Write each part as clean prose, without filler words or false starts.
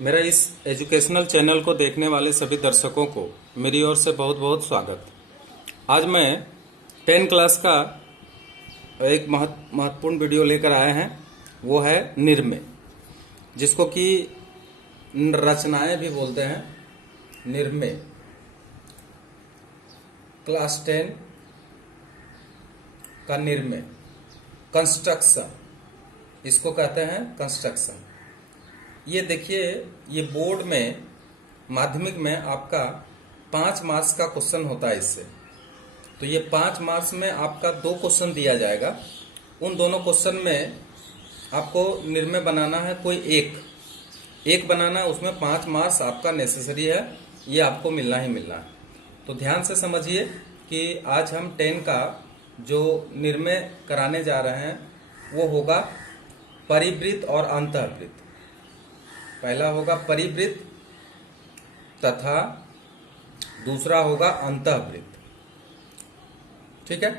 मेरा इस educational channel को देखने वाले सभी दर्शकों को मेरी ओर से बहुत बहुत स्वागत। आज मैं 10 क्लास का एक महत्वपूर्ण वीडियो लेकर आए हैं। वो है निर्मेय, जिसको कि रचनाएं भी बोलते हैं। निर्मेय क्लास 10 का निर्मेय, कंस्ट्रक्शन, इसको कहते हैं कंस्ट्रक्शन। ये देखिए, ये बोर्ड में माध्यमिक में आपका 5 मार्क्स का क्वेश्चन होता है इससे। तो ये 5 मार्क्स में आपका 2 क्वेश्चन दिया जाएगा। उन दोनों क्वेश्चन में आपको निर्णय बनाना है, कोई एक बनाना है, उसमें 5 मार्क्स आपका नेसेसरी है, ये आपको मिलना ही मिलना है। तो ध्यान से समझिए कि आज हम 10 का जो निर्णय कराने जा रहे हैं वो होगा परिवृत्त और अंतःवृत्त। पहला होगा परिवृत्त तथा दूसरा होगा अंतःवृत्त। ठीक है।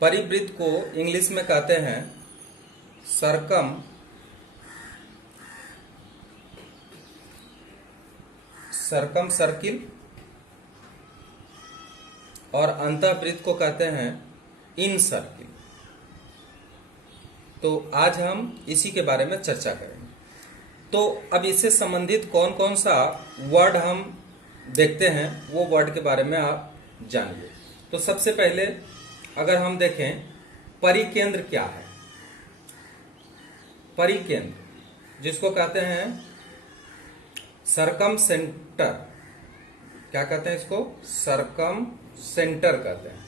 परिवृत्त को इंग्लिश में कहते हैं सर्कम सर्किल, और अंतःवृत्त को कहते हैं इन सर्किल। तो आज हम इसी के बारे में चर्चा करेंगे। तो अब इससे संबंधित कौन कौन सा वर्ड हम देखते हैं, वो वर्ड के बारे में आप जानिए। तो सबसे पहले अगर हम देखें, परिकेंद्र क्या है? परिकेंद्र जिसको कहते हैं सरकम सेंटर, क्या कहते हैं इसको? सरकम सेंटर कहते हैं।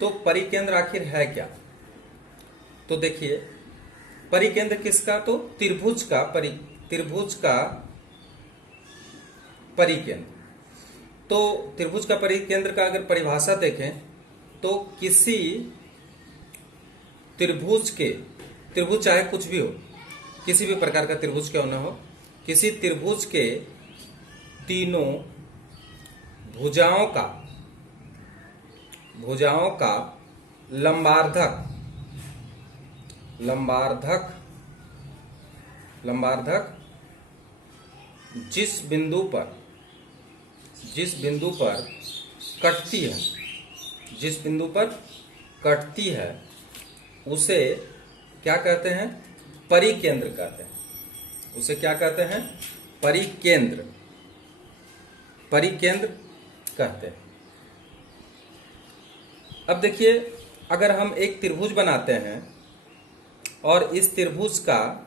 तो परिकेंद्र आखिर है क्या? तो देखिए, परिकेंद्र किसका? तो त्रिभुज का परिकेंद्र। तो त्रिभुज का परिकेंद्र का अगर परिभाषा देखें तो किसी त्रिभुज चाहे कुछ भी हो, किसी भी प्रकार का त्रिभुज क्यों न हो, किसी त्रिभुज के तीनों भुजाओं का लंबार्धक जिस बिंदु पर कटती है उसे क्या कहते हैं? परिकेंद्र कहते हैं। उसे क्या कहते हैं? परिकेंद्र कहते हैं। अब देखिए, अगर हम एक त्रिभुज बनाते हैं और इस त्रिभुज का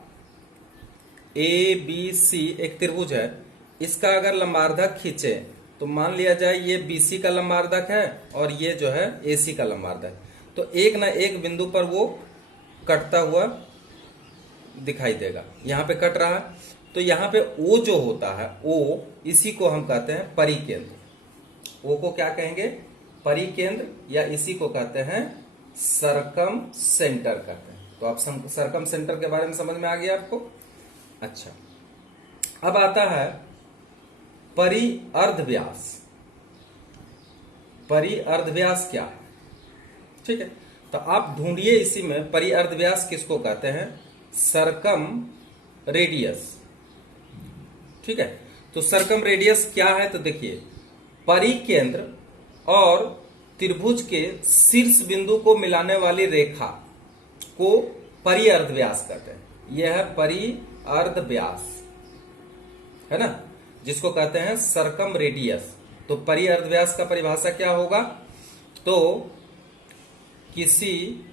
ABC एक त्रिभुज है, इसका अगर लंबार्धक खींचे तो मान लिया जाए ये BC का लंबार्धक है और ये जो है AC का लंबार्धक। तो एक ना एक बिंदु पर वो कटता हुआ दिखाई देगा। यहाँ पे कट रहा है, तो यहाँ पे O जो होता है, O, इसी को हम कहते हैं परिकेंद्र। O को क्या कहेंगे? परिकेंद्र, या इसी को कहते हैं सरकम सेंटर कहते हैं। तो आप सरकम सेंटर के बारे में समझ में आ गया आपको? अच्छा, अब आता है परिअर्धव्यास। परिअर्धव्यास क्या है? ठीक है, तो आप ढूंढिए इसी में परिअर्धव्यास किसको कहते हैं? सरकम रेडियस। ठीक है, तो सरकम रेडियस क्या है? तो देखिए, परिकेंद्र और त्रिभुज के शीर्ष बिंदु को मिलाने वाली रेखा को परिअर्धव्यास कहते हैं। यह है परिअर्धव्यास, है ना, जिसको कहते हैं सरकम रेडियस। तो परिअर्धव्यास का परिभाषा क्या होगा? तो किसी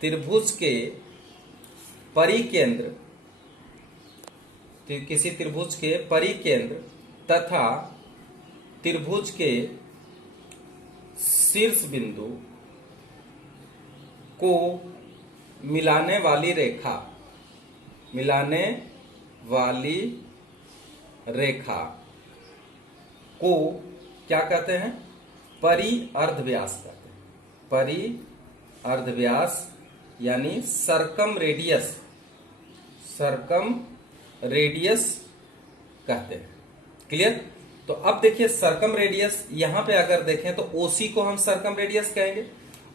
त्रिभुज के परिकेंद्र तथा त्रिभुज के शीर्ष बिंदु को मिलाने वाली रेखा को क्या कहते हैं? परिअर्धव्यास कहते हैं। परिअर्धव्यास यानी सरकम रेडियस कहते हैं। क्लियर? तो अब देखिए, सरकम रेडियस, यहां पे अगर देखें तो OC को हम सरकम रेडियस कहेंगे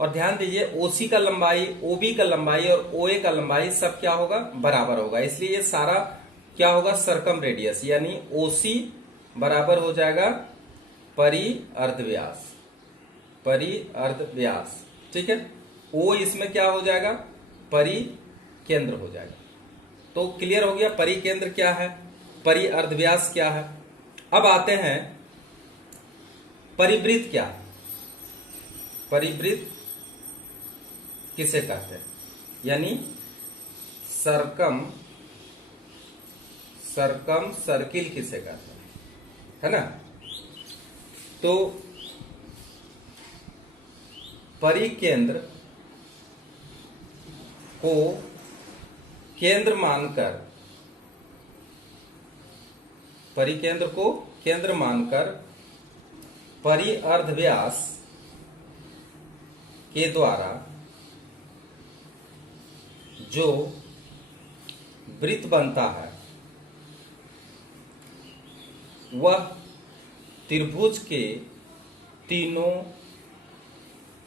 और ध्यान दीजिए ओसी का लंबाई, ओबी का लंबाई और ओए का लंबाई सब क्या होगा, बराबर होगा। इसलिए ये सारा क्या होगा, सरकम रेडियस, यानी ओसी बराबर हो जाएगा परिअर्ध व्यास, परिअर्ध व्यास। ठीक है, ओ इसमें क्या हो जाएगा, परिकेंद्र हो जाएगा। तो क्लियर हो गया परिकेंद्र क्या है, परिअर्ध व्यास क्या है। अब आते हैं परिवृत्त क्या है। परिवृत्त किसे कहते हैं, यानी सरकम सर्किल किसे कहते हैं, है ना। तो परिकेंद्र को केंद्र मानकर, परिकेंद्र को केंद्र मानकर परिअर्ध व्यास के द्वारा जो वृत्त बनता है वह त्रिभुज के तीनों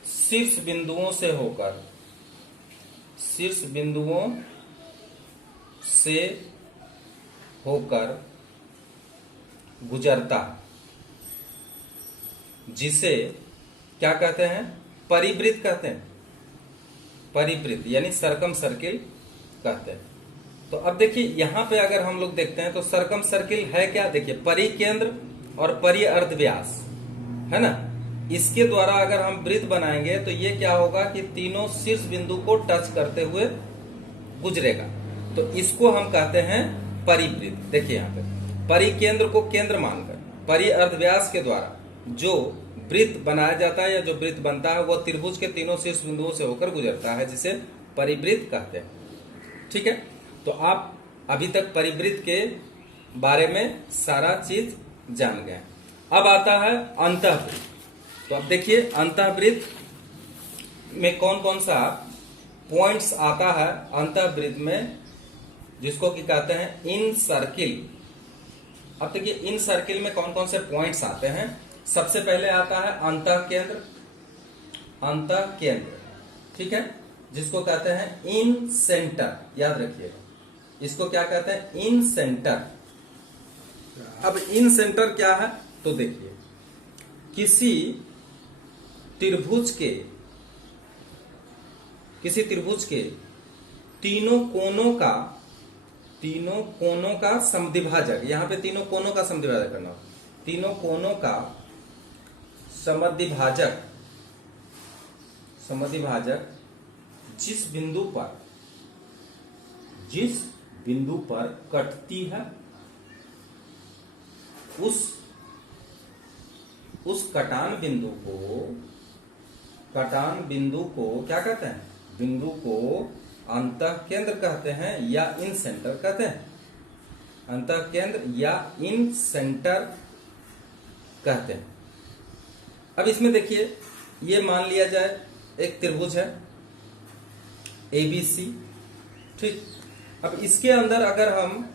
शीर्ष बिंदुओं से होकर, शीर्ष बिंदुओं से होकर गुजरता है, जिसे क्या कहते हैं, परिवृत्त कहते हैं। परिवृत्त यानी सरकम सर्किल कहते हैं। तो अब देखिए यहां पे अगर हम लोग देखते हैं तो सरकम सर्किल है क्या, देखिए परिकेंद्र और परिअर्ध व्यास, है ना। इसके द्वारा अगर हम वृत्त बनाएंगे तो ये क्या होगा कि तीनों शीर्ष बिंदु को टच करते हुए गुजरेगा। तो इसको हम कहते हैं परिवृत्त। देखिए यहाँ पे परिकेंद्र को केंद्र मानकर परिअर्ध व्यास के द्वारा जो वृत्त बनाया जाता है या जो वृत्त बनता है वह त्रिभुज के तीनों शीर्ष बिंदुओं से होकर गुजरता है, जिसे परिवृत्त कहते हैं। ठीक है, तो आप अभी तक परिवृत्त के बारे में सारा चीज जान गए। अब आता है अंतःवृत्त। तो अब देखिए अंतःवृत्त में कौन कौन सा पॉइंट्स आता है अंतःवृत्त में, जिसको कि कहते हैं इन सर्किल। अब देखिए इन सर्किल में कौन कौन से पॉइंट्स आते हैं। सबसे पहले आता है अंतःकेंद्र, अंतःकेंद्र, ठीक है, जिसको कहते हैं इन सेंटर, याद रखिएगा इसको क्या कहते हैं, इन सेंटर। अब इन सेंटर क्या है, तो देखिए किसी त्रिभुज के तीनों कोनों का समद्विभाजक, यहां पे तीनों कोनों का समद्विभाजक करना, तीनों कोनों का समद्विभाजक जिस बिंदु पर कटती है उस कटान बिंदु को क्या कहते हैं, बिंदु को अंतःकेंद्र कहते हैं या इन सेंटर कहते हैं। अंतःकेंद्र या इन सेंटर कहते हैं। अब इसमें देखिए ये मान लिया जाए एक त्रिभुज है ABC, ठीक। अब इसके अंदर अगर हम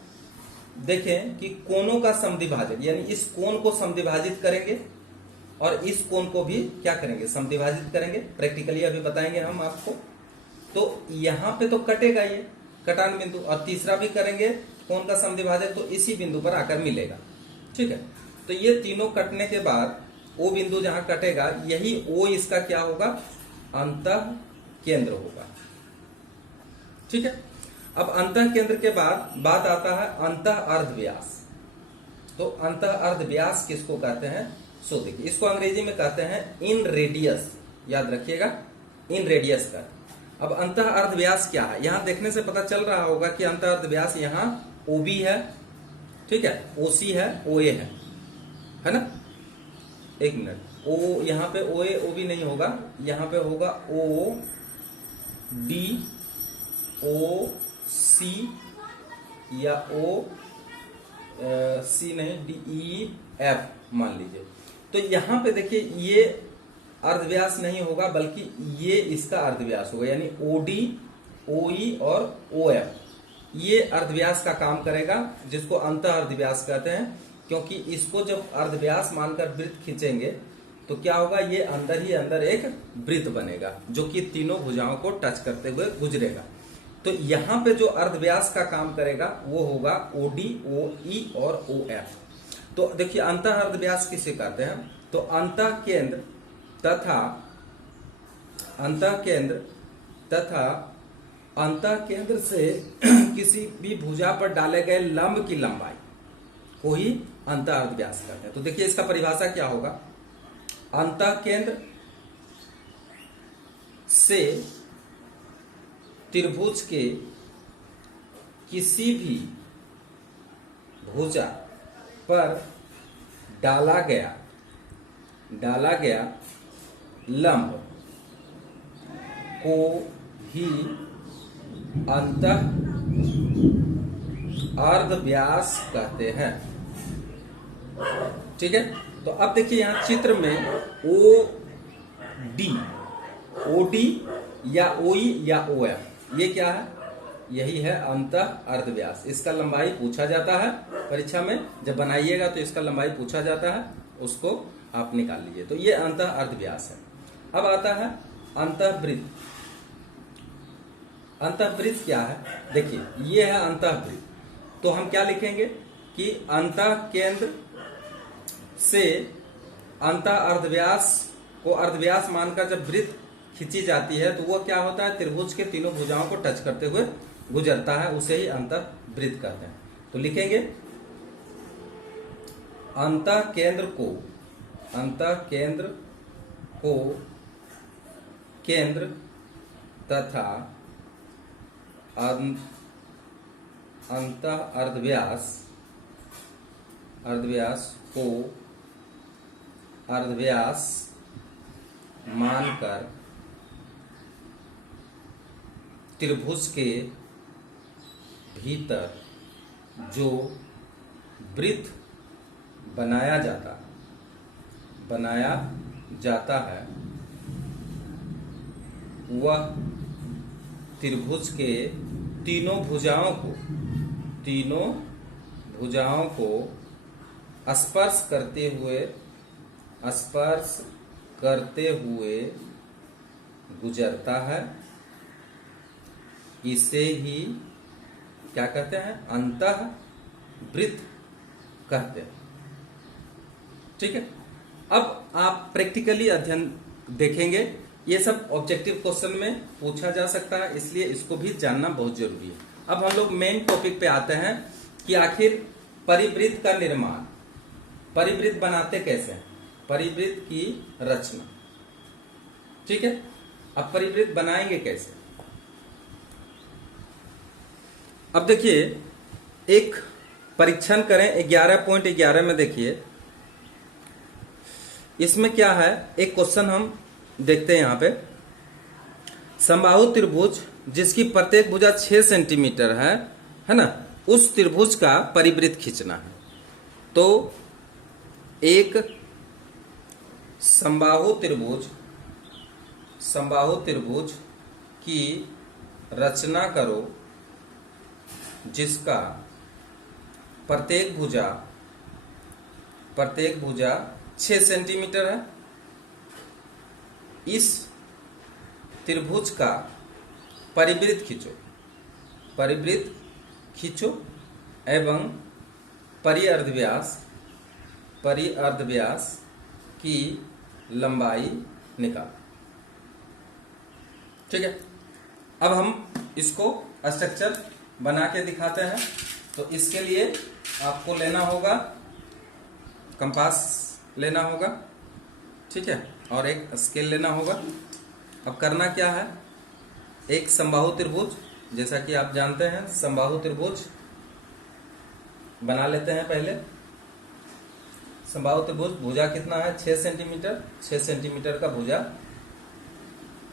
देखें कि कोनों का समद्विभाजक, यानी इस कोण को समद्विभाजित करेंगे और इस कोण को भी क्या करेंगे, समद्विभाजित करेंगे। प्रैक्टिकली अभी बताएंगे हम आपको। तो यहां पे तो कटेगा ये कटान बिंदु, और तीसरा भी करेंगे कोण का समद्विभाजक, तो इसी बिंदु पर आकर मिलेगा। ठीक है, तो ये तीनों कटने के बाद ओ बिंदु जहां कटेगा, यही ओ इसका क्या होगा, अंतःकेंद्र होगा। ठीक है, अब अंतःकेंद्र के बाद बात आता है अंतःअर्ध व्यास। तो अंतःअर्ध व्यास किसको कहते हैं, सो देखिए इसको अंग्रेजी में कहते हैं इन रेडियस, याद रखिएगा इन रेडियस का। अब अंतःअर्ध व्यास क्या है, यहां देखने से पता चल रहा होगा कि अंतःअर्ध व्यास यहाँ OB है, ठीक है, OC है, OA है ना। एक मिनट, ओ यहाँ पे OA OB नहीं होगा, यहाँ पे होगा OD OC या OC नहीं, DEF मान लीजिए। तो यहां पे देखिए ये अर्धव्यास नहीं होगा, बल्कि ये इसका अर्धव्यास होगा, यानी OD OE और OF ये अर्धव्यास का काम करेगा, जिसको अंतः अर्धव्यास कहते हैं। क्योंकि इसको जब अर्धव्यास मानकर वृत्त खींचेंगे तो क्या होगा, ये अंदर ही अंदर एक वृत्त बनेगा जो कि तीनों भुजाओं को टच करते हुए गुजरेगा। तो यहां पे जो अर्धव्यास का काम करेगा वो होगा OD, OE और OF। तो देखिए अंतः अर्धव्यास किसे कहते हैं, तो अंतः केंद्र तथा अंतः केंद्र से किसी भी भुजा पर डाले गए लंब की लंबाई को ही अंतः अर्धव्यास कहते हैं। तो देखिए इसका परिभाषा क्या होगा, अंतः केंद्र से त्रिभुज के किसी भी भुजा पर डाला गया लंब को ही अंतः अर्धव्यास कहते हैं। ठीक है, तो अब देखिए यहां चित्र में OD या OE या OF, ये क्या है, यही है अंतः अर्धव्यास। इसका लंबाई पूछा जाता है परीक्षा में, जब बनाइएगा तो इसका लंबाई पूछा जाता है, उसको आप निकाल लीजिए। तो ये अंतः अर्धव्यास है। अब आता है अंतःवृत्त। अंतःवृत्त क्या है, देखिए ये है अंतःवृत्त। तो हम क्या लिखेंगे कि अंतः केंद्र से अंतः अर्धव्यास को अर्धव्यास मानकर जब वृत्त खींची जाती है तो वो क्या होता है, त्रिभुज के तीनों भुजाओं को टच करते हुए गुजरता है, उसे ही अंतःवृत्त कहते हैं। तो लिखेंगे अंतः केंद्र को केंद्र तथा अंतः अर्धव्यास को अर्धव्यास मानकर त्रिभुज के भीतर जो वृत्त बनाया जाता है वह त्रिभुज के तीनों भुजाओं को स्पर्श करते हुए गुजरता है। इसे ही क्या कहते हैं, अंतःवृत्त कहते हैं। ठीक है, अब आप प्रैक्टिकली अध्ययन देखेंगे, ये सब ऑब्जेक्टिव क्वेश्चन में पूछा जा सकता है, इसलिए इसको भी जानना बहुत जरूरी है। अब हम लोग मेन टॉपिक पे आते हैं कि आखिर परिवृत्त का निर्माण, परिवृत्त बनाते कैसे हैं, परिवृत्त की रचना। ठीक है, अब परिवृत्त बनाएंगे कैसे। अब देखिए एक परीक्षण करें 11.11 में। देखिए इसमें क्या है, एक क्वेश्चन हम देखते हैं यहां पे। समबाहु त्रिभुज जिसकी प्रत्येक भुजा 6 सेंटीमीटर है ना, उस त्रिभुज का परिवृत्त खींचना है। तो एक समबाहु त्रिभुज की रचना करो जिसका प्रत्येक भुजा 6 सेंटीमीटर है। इस त्रिभुज का परिवृत्त खींचो एवं परिअर्धव्यास की लंबाई निकालो। ठीक है, अब हम इसको स्ट्रक्चर बना के दिखाते हैं। तो इसके लिए आपको लेना होगा कंपास लेना होगा, ठीक है, और एक स्केल लेना होगा। अब करना क्या है, एक समबाहु त्रिभुज, जैसा कि आप जानते हैं समबाहु त्रिभुज बना लेते हैं। पहले समबाहु त्रिभुज भुजा कितना है, 6 सेंटीमीटर, 6 सेंटीमीटर का भुजा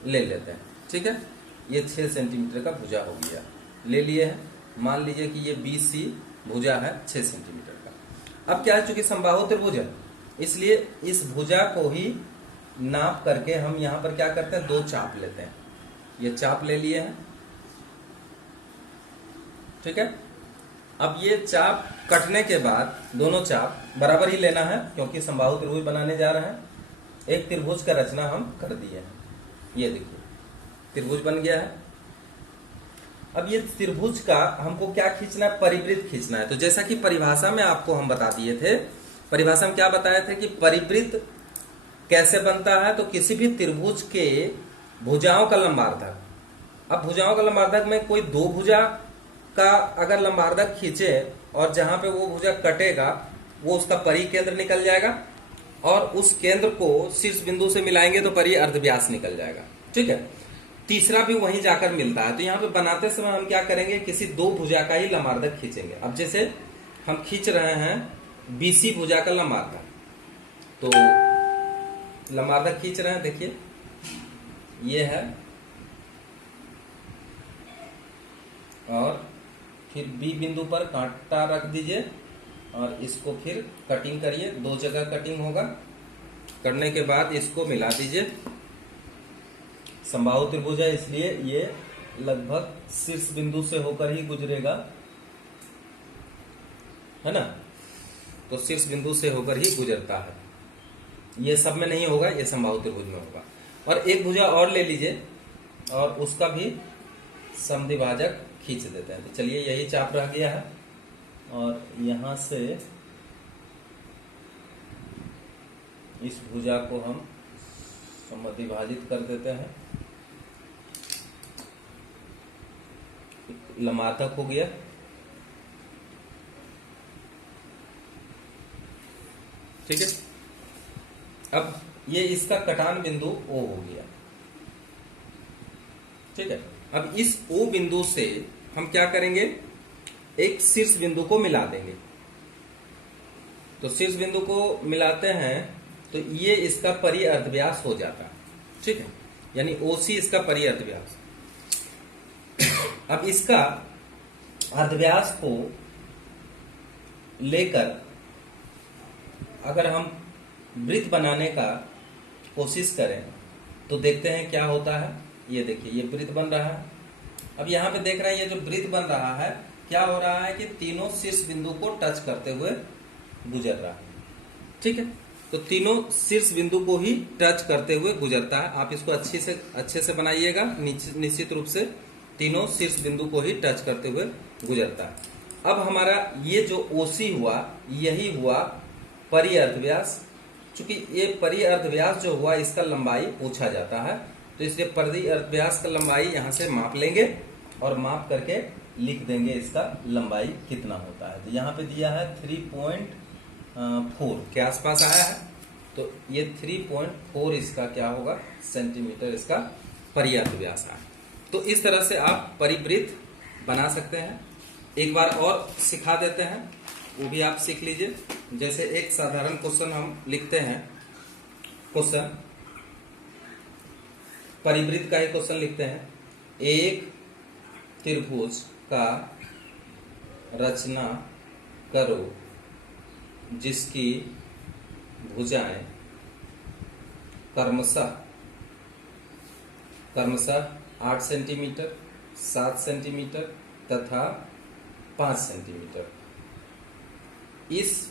ले लेते हैं। ठीक है, ये 6 सेंटीमीटर का भुजा हो गया, ले लिए हैं। मान लीजिए कि ये BC भुजा है 6 सेंटीमीटर का। अब क्या है, चूंकि समबाहु त्रिभुज है इसलिए इस भुजा को ही नाप करके हम यहां पर क्या करते हैं, 2 चाप लेते हैं। ये चाप ले लिए हैं, ठीक है। अब ये चाप कटने के बाद दोनों चाप बराबर ही लेना है क्योंकि समबाहु त्रिभुज बनाने जा रहे हैं। एक त्रिभुज का रचना हम कर दिए हैं। ये देखिए त्रिभुज बन गया है। अब ये त्रिभुज का हमको क्या खींचना है, परिवृत्त खींचना है। तो जैसा कि परिभाषा में आपको हम बता दिए थे, परिभाषा में क्या बताए थे कि परिवृत्त कैसे बनता है, तो किसी भी त्रिभुज के भुजाओं का लंबार्धक, अब भुजाओं का लंबार्धक में कोई दो भुजा का अगर लंबार्धक खींचे और जहां पे वो भुजा कटेगा वो उसका परिकेंद्र निकल जाएगा और उस केंद्र को शीर्ष बिंदु से मिलाएंगे तो परि अर्धव्यास निकल जाएगा। ठीक है, तीसरा भी वहीं जाकर मिलता है। तो यहाँ पे बनाते समय हम क्या करेंगे, किसी दो भुजा का ही लंबार्धक खींचेंगे। अब जैसे हम खींच रहे हैं बीसी भुजा का लंबार्धक, तो लंबार्धक खींच रहे हैं, देखिए ये है, और फिर बी बिंदु पर कांटा रख दीजिए और इसको फिर कटिंग करिए, दो जगह कटिंग होगा। करने के बाद इसको मिला दीजिए। समबाहु त्रिभुज है इसलिए ये लगभग शीर्ष बिंदु से होकर ही गुजरेगा, है ना। तो शीर्ष बिंदु से होकर ही गुजरता है। ये सब में नहीं होगा, ये समबाहु त्रिभुज में होगा। और एक भुजा और ले लीजिए और उसका भी समद्विभाजक खींच देते हैं। तो चलिए यही चाप रह गया है और यहां से इस भुजा को हम समद्विभाजित कर देते हैं। लंबार्धक हो गया। ठीक है, अब ये इसका कटान बिंदु O हो गया। ठीक है, अब इस O बिंदु से हम क्या करेंगे, एक शीर्ष बिंदु को मिला देंगे। तो शीर्ष बिंदु को मिलाते हैं तो ये इसका परि अर्धव्यास हो जाता है। ठीक है, यानी OC इसका परि अर्धव्यास। अब इसका अर्धव्यास को लेकर अगर हम वृत्त बनाने का कोशिश करें तो देखते हैं क्या होता है। ये देखिए ये वृत्त बन रहा है। अब यहाँ पे देख रहे हैं ये जो वृत्त बन रहा है, क्या हो रहा है कि तीनों शीर्ष बिंदु को टच करते हुए गुजर रहा है। ठीक है, तो तीनों शीर्ष बिंदु को ही टच करते हुए गुजरता है। आप इसको अच्छे से बनाइएगा। निश्चित रूप से तीनों शीर्ष बिंदु को ही टच करते हुए गुजरता है। अब हमारा ये जो OC हुआ यही हुआ परि अर्धव्यास। चूंकि ये परि अर्धव्यास जो हुआ इसका लंबाई पूछा जाता है, तो इसलिए परि अर्धव्यास का लंबाई यहां से माप लेंगे और माप करके लिख देंगे इसका लंबाई कितना होता है। तो यहाँ पे दिया है 3.4 के आसपास आया है। तो ये 3.4 इसका क्या होगा, सेंटीमीटर इसका परि अर्धव्यास है। तो इस तरह से आप परिवृत्त बना सकते हैं। एक बार और सिखा देते हैं, वो भी आप सीख लीजिए। जैसे एक साधारण क्वेश्चन हम लिखते हैं, क्वेश्चन परिवृत्त का ही क्वेश्चन लिखते हैं। एक त्रिभुज का रचना करो जिसकी भुजाएं क्रमशः 8 सेंटीमीटर, 7 सेंटीमीटर तथा 5 सेंटीमीटर। इस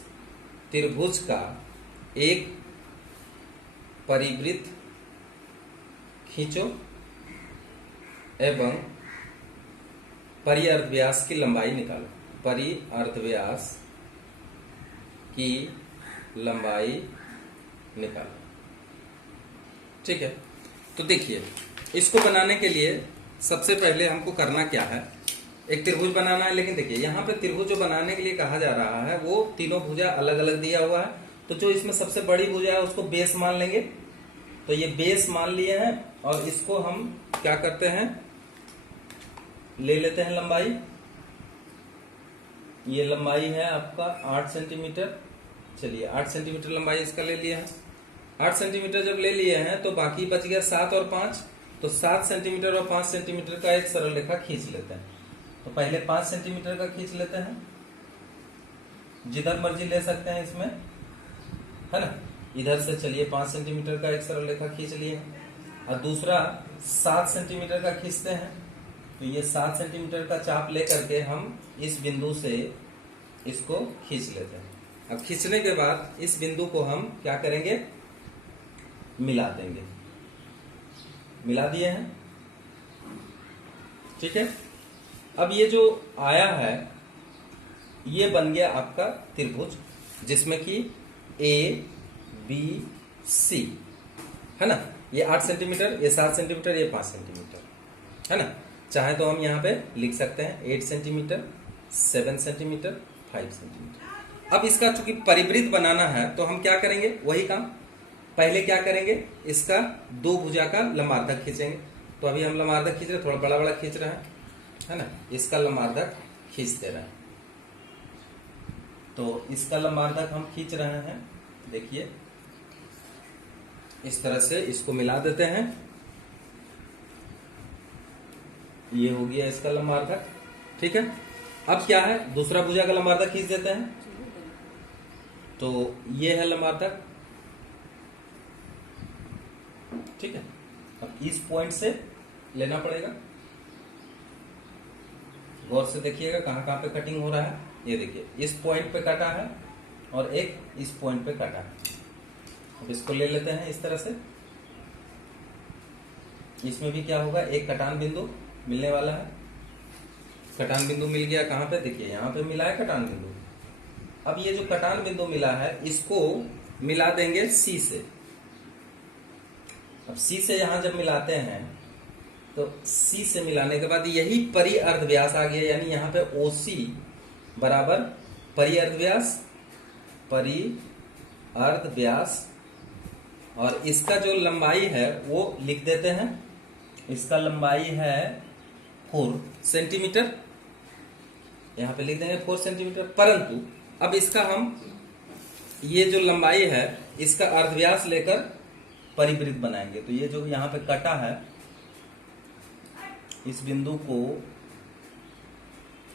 त्रिभुज का एक परिवृत्त खींचो एवं परि अर्धव्यास की लंबाई निकालो। परि अर्धव्यास की लंबाई निकालो। ठीक है, तो देखिए इसको बनाने के लिए सबसे पहले हमको करना क्या है, एक त्रिभुज बनाना है। लेकिन देखिए यहाँ पे त्रिभुज जो बनाने के लिए कहा जा रहा है वो तीनों भुजा अलग अलग दिया हुआ है। तो जो इसमें सबसे बड़ी भुजा है उसको बेस मान लेंगे। तो ये बेस मान लिए हैं और इसको हम क्या करते हैं, ले लेते हैं लंबाई। ये लंबाई है आपका 8 सेंटीमीटर। चलिए 8 सेंटीमीटर लंबाई इसका ले लिया है। 8 सेंटीमीटर जब ले लिए हैं तो बाकी बच गया 7 और 5। तो 7 सेंटीमीटर और 5 सेंटीमीटर का एक सरल रेखा खींच लेते हैं। तो पहले 5 सेंटीमीटर का खींच लेते हैं, जिधर मर्जी ले सकते हैं इसमें, है ना। इधर से चलिए 5 सेंटीमीटर का एक सरल रेखा खींच लिए और दूसरा 7 सेंटीमीटर का खींचते हैं। तो ये 7 सेंटीमीटर का चाप लेकर के हम इस बिंदु से इसको खींच लेते हैं। अब खींचने के बाद इस बिंदु को हम क्या करेंगे, मिला देंगे। मिला दिए हैं, ठीक है। अब ये जो आया है ये बन गया आपका त्रिभुज, जिसमें कि ए बी सी है ना। ये 8 सेंटीमीटर, ये 7 सेंटीमीटर, ये 5 सेंटीमीटर है ना। चाहे तो हम यहाँ पे लिख सकते हैं 8 सेंटीमीटर, 7 सेंटीमीटर, 5 सेंटीमीटर। अब इसका चूंकि परिवृत्त बनाना है तो हम क्या करेंगे, वही काम। पहले क्या करेंगे, इसका दो भुजा का लंबार्धक खींचेंगे। तो अभी हम लंबार्धक खींच रहे, थोड़ा बड़ा बड़ा खींच रहे हैं, है ना। इसका लंबार्धक खींच दे रहे हैं। तो इसका लंबार्धक हम खींच रहे हैं, देखिए इस तरह से इसको मिला देते हैं। ये हो गया इसका लंबार्धक, ठीक है। अब क्या है, दूसरा भुजा का लंबार्धक खींच देते हैं। तो ये है लंबार्धक, ठीक है। अब इस पॉइंट से लेना पड़ेगा, गौर से देखिएगा कहां कहां पे कटिंग हो रहा है। ये देखिए इस पॉइंट पे काटा है और एक इस पॉइंट पे काटा है। अब इसको ले लेते हैं इस तरह से। इसमें भी क्या होगा, एक कटान बिंदु मिलने वाला है। कटान बिंदु मिल गया कहां पे, देखिए यहां पे मिला है कटान बिंदु। अब ये जो कटान बिंदु मिला है इसको मिला देंगे सी से। अब सी से यहां जब मिलाते हैं तो सी से मिलाने के बाद यही परिअर्ध व्यास आ गया, यानी यहां पे ओसी बराबर परिअर्ध व्यास, परिअर्ध व्यास, और इसका जो लंबाई है वो लिख देते हैं। इसका लंबाई है 4 सेंटीमीटर, यहां पे लिख देंगे 4 सेंटीमीटर। परंतु अब इसका हम ये जो लंबाई है इसका अर्धव्यास लेकर परिवृत्त बनाएंगे। तो ये जो यहां पे कटा है इस बिंदु को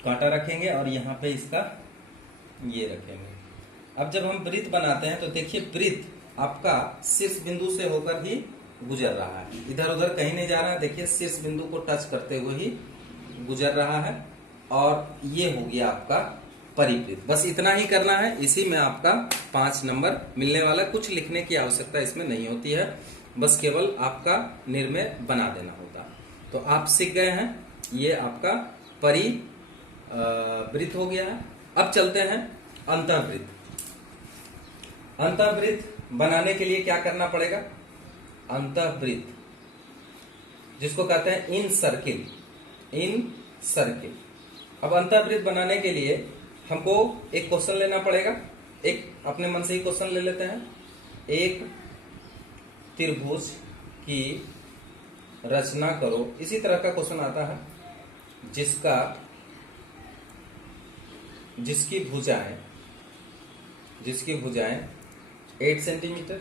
कांटा रखेंगे और यहां पे इसका ये रखेंगे। अब जब हम वृत्त बनाते हैं तो देखिए वृत्त आपका शीर्ष बिंदु से होकर ही गुजर रहा है, इधर उधर कहीं नहीं जा रहा है। देखिए शीर्ष बिंदु को टच करते हुए ही गुजर रहा है, और ये हो गया आपका परिवृत्त। बस इतना ही करना है, इसी में आपका 5 नंबर मिलने वाला। कुछ लिखने की आवश्यकता इसमें नहीं होती है, बस केवल आपका निर्णय बना देना होता। तो आप सीख गए हैं, ये आपका परिवृत्त हो गया है। अब चलते हैं अंतःवृत्त। अंतःवृत्त बनाने के लिए क्या करना पड़ेगा, अंतःवृत्त जिसको कहते हैं इन सर्किल, इन सर्किल। अब अंतःवृत्त बनाने के लिए हमको एक क्वेश्चन लेना पड़ेगा। एक अपने मन से ही क्वेश्चन ले लेते हैं। एक त्रिभुज की रचना करो, इसी तरह का क्वेश्चन आता है, जिसकी भुजाएं 8 सेंटीमीटर,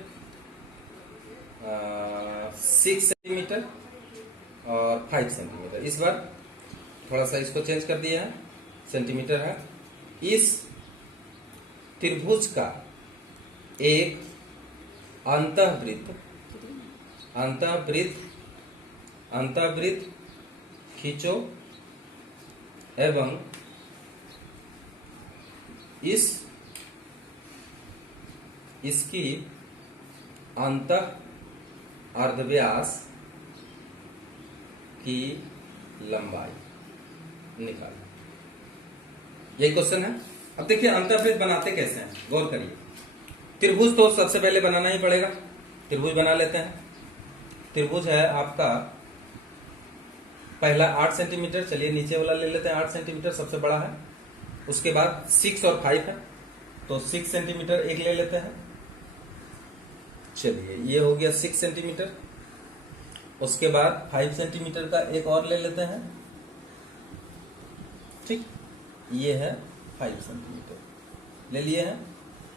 6 सेंटीमीटर और 5 सेंटीमीटर। इस बार थोड़ा सा इसको चेंज कर दिया है, सेंटीमीटर है। इस त्रिभुज का एक अंतःवृत्त खींचो एवं इसकी अंतः अर्धव्यास की लंबाई निकालो। यही क्वेश्चन है। अब देखिए अंतःवृत्त बनाते कैसे हैं, गौर करिए। त्रिभुज तो सबसे पहले बनाना ही पड़ेगा। त्रिभुज बना लेते हैं। त्रिभुज है आपका पहला 8 सेंटीमीटर, चलिए नीचे वाला ले लेते हैं। 8 सेंटीमीटर सबसे बड़ा है। उसके बाद 6 और 5 है, तो 6 सेंटीमीटर एक ले लेते हैं। चलिए ये हो गया 6 सेंटीमीटर। उसके बाद 5 सेंटीमीटर का एक और ले लेते हैं, ठीक। ये है 5 सेंटीमीटर ले लिए हैं।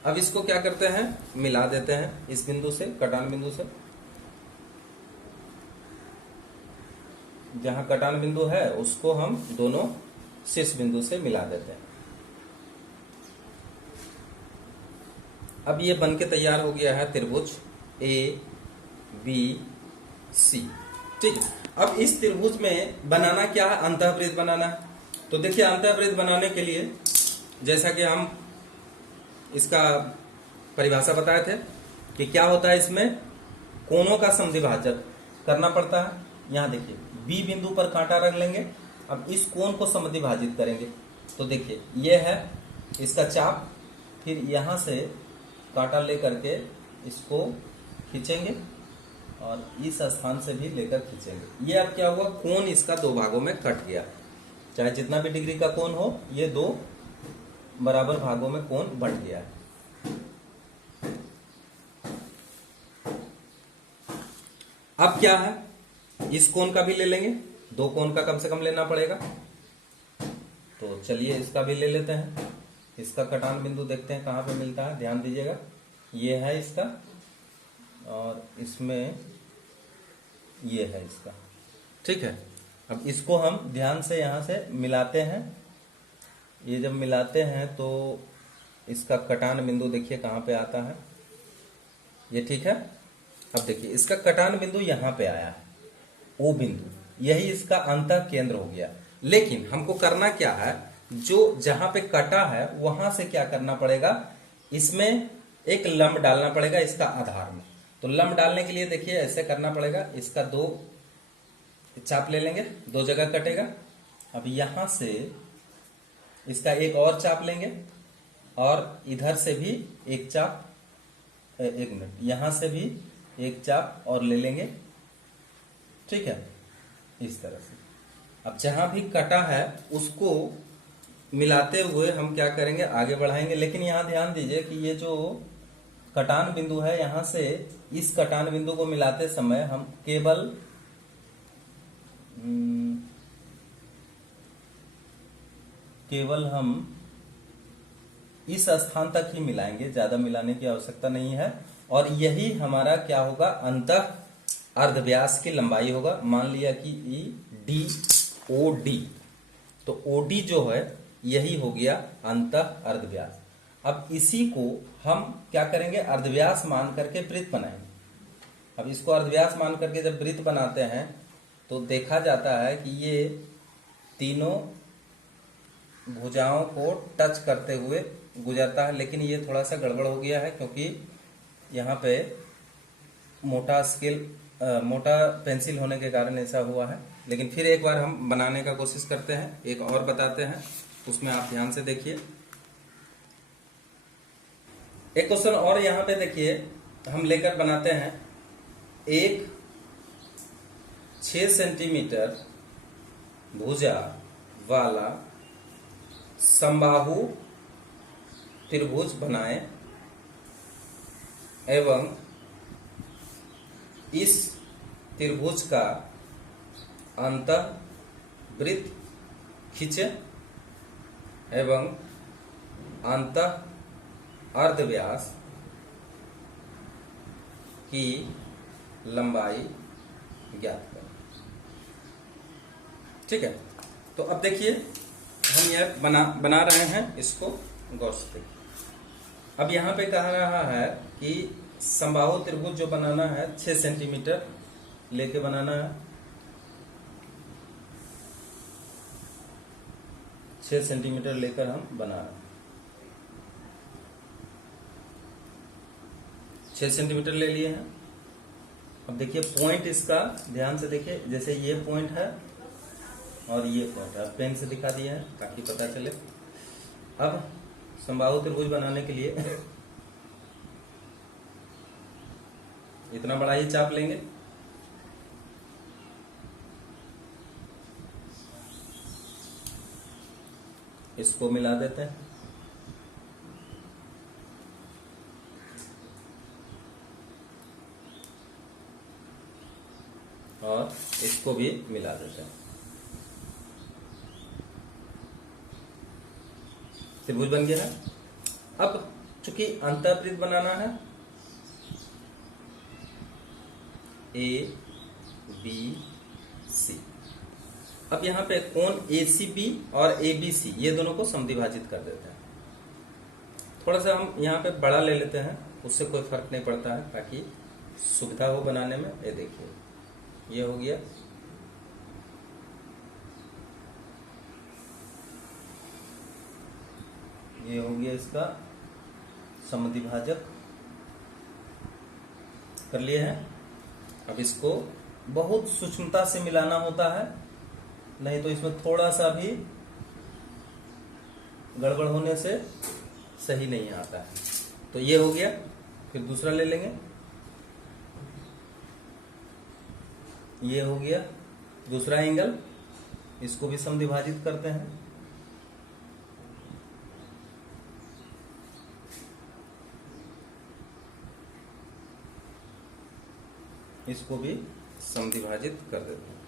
अब इसको क्या करते हैं, मिला देते हैं इस बिंदु से, कटान बिंदु से। जहां कटान बिंदु है उसको हम दोनों शीर्ष बिंदु से मिला देते हैं। अब ये बनके तैयार हो गया है त्रिभुज ए बी सी, ठीक है। अब इस त्रिभुज में बनाना क्या है, अंतःवृत्त बनाना है। तो देखिए अंतःवृत्त बनाने के लिए जैसा कि हम इसका परिभाषा बताए थे कि क्या होता है, इसमें कोनों का समद्विभाजक करना पड़ता है। यहाँ देखिए बी बिंदु पर कांटा रख लेंगे, अब इस कोण को समद्विभाजित करेंगे। तो देखिए ये है इसका चाप, फिर यहाँ से कांटा लेकर के इसको खींचेंगे और इस स्थान से भी लेकर खींचेंगे। ये अब क्या हुआ, कोण इसका दो भागों में कट गया। चाहे जितना भी डिग्री का कोण हो, ये दो बराबर भागों में कोण बंट गया है। अब क्या है, इस कोण का भी ले लेंगे, दो कोण का कम से कम लेना पड़ेगा। तो चलिए इसका भी ले लेते हैं। इसका कटान बिंदु देखते हैं कहाँ पे मिलता है, ध्यान दीजिएगा। ये है इसका और इसमें ये है इसका, ठीक है। अब इसको हम ध्यान से यहाँ से मिलाते हैं। ये जब मिलाते हैं तो इसका कटान बिंदु देखिए कहाँ पे आता है, ये ठीक है। अब देखिए इसका कटान बिंदु यहाँ पे आया है, ओ बिंदु, यही इसका अंतः केंद्र हो गया। लेकिन हमको करना क्या है, जो जहां पे कटा है वहां से क्या करना पड़ेगा, इसमें एक लंब डालना पड़ेगा इसका आधार में। तो लंब डालने के लिए देखिए ऐसे करना पड़ेगा, इसका दो चाप ले लेंगे, दो जगह कटेगा। अब यहां से इसका एक और चाप लेंगे और इधर से भी एक चाप, एक मिनट, यहां से भी एक चाप और ले लेंगे, ठीक है, इस तरह से। अब जहां भी कटा है उसको मिलाते हुए हम क्या करेंगे, आगे बढ़ाएंगे। लेकिन यहां ध्यान दीजिए कि ये जो कटान बिंदु है, यहां से इस कटान बिंदु को मिलाते समय हम केवल हम इस स्थान तक ही मिलाएंगे, ज्यादा मिलाने की आवश्यकता नहीं है। और यही हमारा क्या होगा, अंतः अर्धव्यास की लंबाई होगा। मान लिया कि ई डी ओ डी, तो ओ डी जो है यही हो गया अंतः अर्धव्यास। अब इसी को हम क्या करेंगे, अर्धव्यास मान करके वृत्त बनाएंगे। अब इसको अर्धव्यास मान करके जब वृत्त बनाते हैं तो देखा जाता है कि ये तीनों भुजाओं को टच करते हुए गुजरता है। लेकिन ये थोड़ा सा गड़बड़ हो गया है क्योंकि यहाँ पे मोटा पेंसिल होने के कारण ऐसा हुआ है। लेकिन फिर एक बार हम बनाने का कोशिश करते हैं, एक और बताते हैं, उसमें आप ध्यान से देखिए। एक क्वेश्चन और यहाँ पे देखिए हम लेकर बनाते हैं। एक 6 सेंटीमीटर भुजा वाला समबाहु त्रिभुज बनाएं एवं इस त्रिभुज का अंतःवृत्त खींचे एवं अंतः अर्धव्यास की लंबाई ज्ञात करें। ठीक है, तो अब देखिए हम यह बना रहे हैं, इसको गौर से देखिए। अब यहाँ पे कह रहा है कि समबाहु त्रिभुज जो बनाना है 6 सेंटीमीटर लेके बनाना है। 6 सेंटीमीटर लेकर हम बना रहे हैं। 6 सेंटीमीटर ले लिए हैं। अब देखिए पॉइंट इसका ध्यान से देखिए, जैसे ये पॉइंट है और ये पॉइंट है, पेन से दिखा दिया है ताकि पता चले। अब समबाहु त्रिभुज बनाने के लिए इतना बड़ा ही चाप लेंगे। इसको मिला देते हैं और इसको भी मिला देते हैं। त्रिभुज बन गया है। अब चूंकि अंतःवृत्त बनाना है, ए बी सी। अब यहाँ पे कोण ACB और ABC ये दोनों को समद्विभाजित कर देते हैं। थोड़ा सा हम यहाँ पे बड़ा ले लेते हैं, उससे कोई फर्क नहीं पड़ता है, ताकि सुविधा हो बनाने में। ये देखिए ये हो गया। ये हो गया इसका समद्विभाजक, कर लिए हैं। अब इसको बहुत सूक्ष्मता से मिलाना होता है, नहीं तो इसमें थोड़ा सा भी गड़बड़ होने से सही नहीं आता है। तो ये हो गया, फिर दूसरा ले लेंगे, ये हो गया दूसरा एंगल, इसको भी समद्विभाजित करते हैं। इसको भी समद्विभाजित कर देते हैं।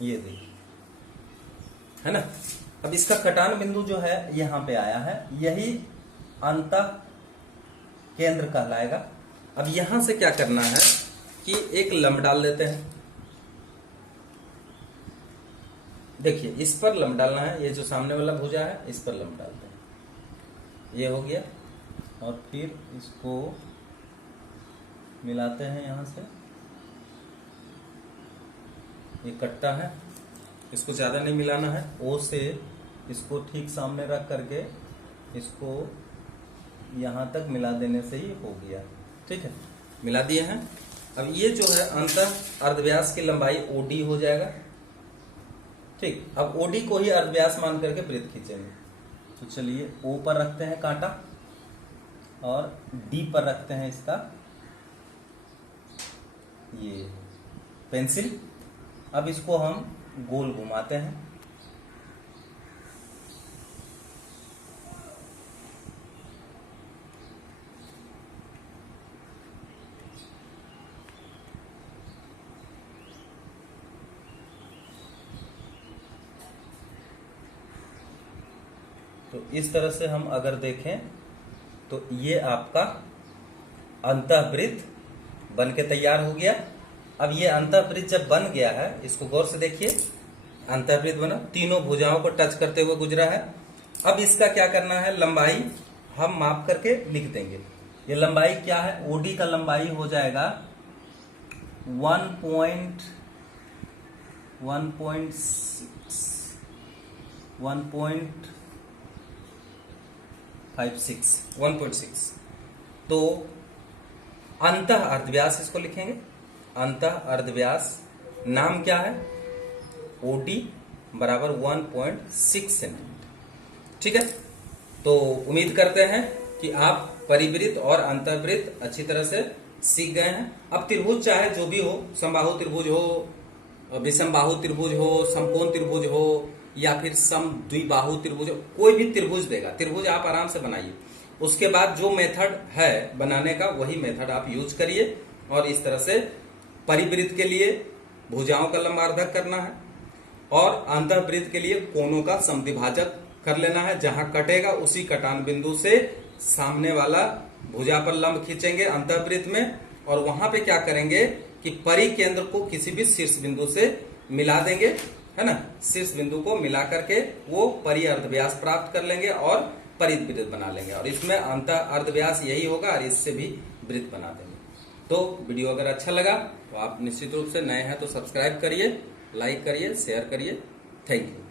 ये देखिए, है ना। अब इसका कटान बिंदु जो है यहां पे आया है, यही अंतः केंद्र कहलाएगा। अब यहां से क्या करना है कि एक लंब डाल देते हैं। देखिए, इस पर लंब डालना है, ये जो सामने वाला भुजा है इस पर लंब डालते हैं। ये हो गया, और फिर इसको मिलाते हैं यहां से। ये कट्टा है, इसको ज्यादा नहीं मिलाना है, ओ से इसको ठीक सामने रख करके इसको यहां तक मिला देने से ही हो गया। ठीक है, मिला दिए हैं। अब ये जो है अंतः अर्धव्यास की लंबाई ओडी हो जाएगा। ठीक, अब ओडी को ही अर्धव्यास मान करके वृत्त खींचेंगे। तो चलिए, ओ पर रखते हैं कांटा और डी पर रखते हैं इसका ये पेंसिल। अब इसको हम गोल घुमाते हैं। तो इस तरह से हम अगर देखें तो ये आपका अंतःवृत्त बन के तैयार हो गया। अब ये अंतःवृत्त जब बन गया है, इसको गौर से देखिए, अंतःवृत्त बना, तीनों भुजाओं को टच करते हुए गुजरा है। अब इसका क्या करना है, लंबाई हम माप करके लिख देंगे। ये लंबाई क्या है, ओडी का लंबाई हो जाएगा 1.6। तो अंतः अर्धव्यास इसको लिखेंगे, अंतः अर्धव्यास नाम क्या है, ओडी बराबर 1.6 सेंटीमीटर। ठीक है, तो उम्मीद करते हैं कि आप परिवृत्त और अंतःवृत्त अच्छी तरह से सीख गए हैं। अब त्रिभुज चाहे जो भी हो, समबाहु त्रिभुज हो, विषमबाहु त्रिभुज हो, समकोण त्रिभुज हो, या फिर सम द्विबाहु त्रिभुज हो, कोई भी त्रिभुज देगा, त्रिभुज आप आराम से बनाइए। उसके बाद जो मेथड है बनाने का, वही मेथड आप यूज करिए। और इस तरह से परिवृत्त के लिए भुजाओं का लंबार्धक करना है और अंतःवृत्त के लिए कोणों का समद्विभाजक कर लेना है। जहां कटेगा उसी कटान बिंदु से सामने वाला भुजा पर लंब खींचेंगे अंतःवृत्त में, और वहां पे क्या करेंगे कि परिकेंद्र को किसी भी शीर्ष बिंदु से मिला देंगे, है ना। शीर्ष बिंदु को मिला करके वो परि अर्धव्यास प्राप्त कर लेंगे और परिवृत्त बना लेंगे, और इसमें अंतः अर्धव्यास यही होगा, और इससे भी वृत्त बना देंगे। तो वीडियो अगर अच्छा लगा तो आप निश्चित रूप से, नए हैं तो सब्सक्राइब करिए, लाइक करिए, शेयर करिए। Thank you.